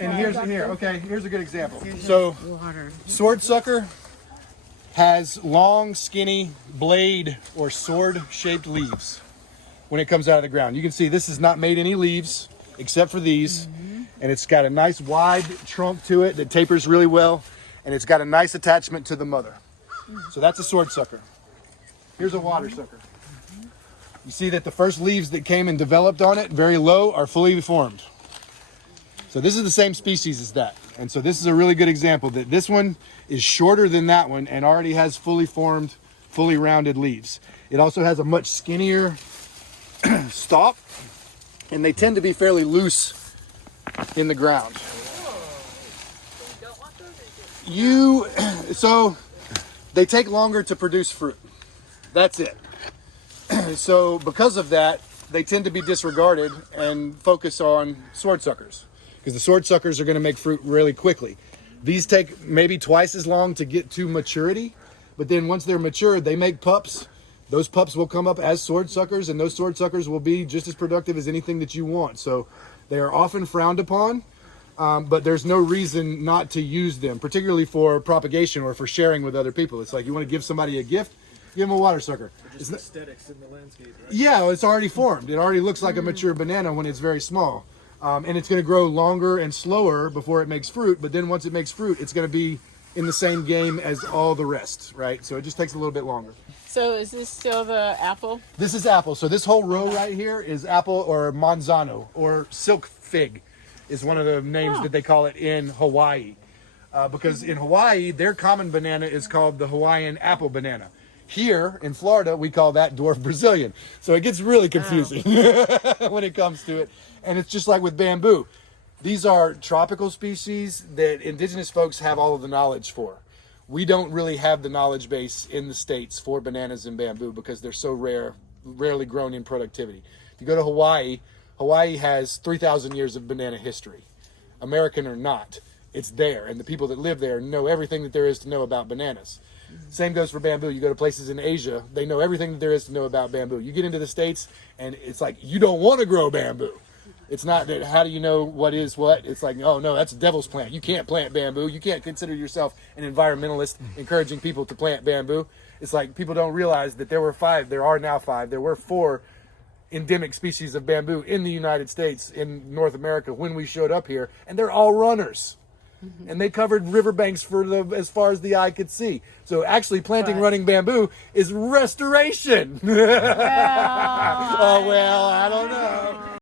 and here's a good example. So sword sucker has long, skinny blade or sword-shaped leaves when it comes out of the ground. You can see this has not made any leaves except for these, and it's got a nice wide trunk to it that tapers really well, and it's got a nice attachment to the mother. So that's a sword sucker. Here's a water sucker. You see that the first leaves that came and developed on it, very low, are fully formed. So this is the same species as that. And so this is a really good example that this one is shorter than that one and already has fully formed, fully rounded leaves. It also has a much skinnier stalk, and they tend to be fairly loose in the ground. So they take longer to produce fruit. That's it. So because of that, they tend to be disregarded and focus on sword suckers, because the sword suckers are going to make fruit really quickly. These take maybe twice as long to get to maturity, but then once they're matured, they make pups. Those pups will come up as sword suckers, and those sword suckers will be just as productive as anything that you want. So they are often frowned upon, but there's no reason not to use them, particularly for propagation or for sharing with other people. It's like you want to give somebody a gift, give them a water sucker. Just aesthetics in the landscape, right? Yeah, it's already formed. It already looks like a mature banana when it's very small. And it's going to grow longer and slower before it makes fruit, but then once it makes fruit, it's going to be in the same game as all the rest, right? So it just takes a little bit longer. So is this still the apple? This is apple. So this whole row right here is apple or manzano or silk fig is one of the names that they call it in Hawaii. Because in Hawaii, their common banana is called the Hawaiian apple banana. Here in Florida, we call that dwarf Brazilian. So it gets really confusing when it comes to it. And it's just like with bamboo. These are tropical species that indigenous folks have all of the knowledge for. We don't really have the knowledge base in the States for bananas and bamboo because they're so rarely grown in productivity. If you go to Hawaii, Hawaii has 3,000 years of banana history. American or not, it's there. And the people that live there know everything that there is to know about bananas. Same goes for bamboo. You go to places in Asia, they know everything that there is to know about bamboo. You get into the States, and it's like, you don't want to grow bamboo. It's not that, how do you know what is what? It's like, oh no, that's a devil's plant. You can't plant bamboo. You can't consider yourself an environmentalist encouraging people to plant bamboo. It's like people don't realize that there are now five, there were 4 endemic species of bamboo in the United States, in North America, when we showed up here, and they're all runners. And they covered riverbanks for as far as the eye could see. So actually planting running bamboo is restoration. Oh, well, I don't know.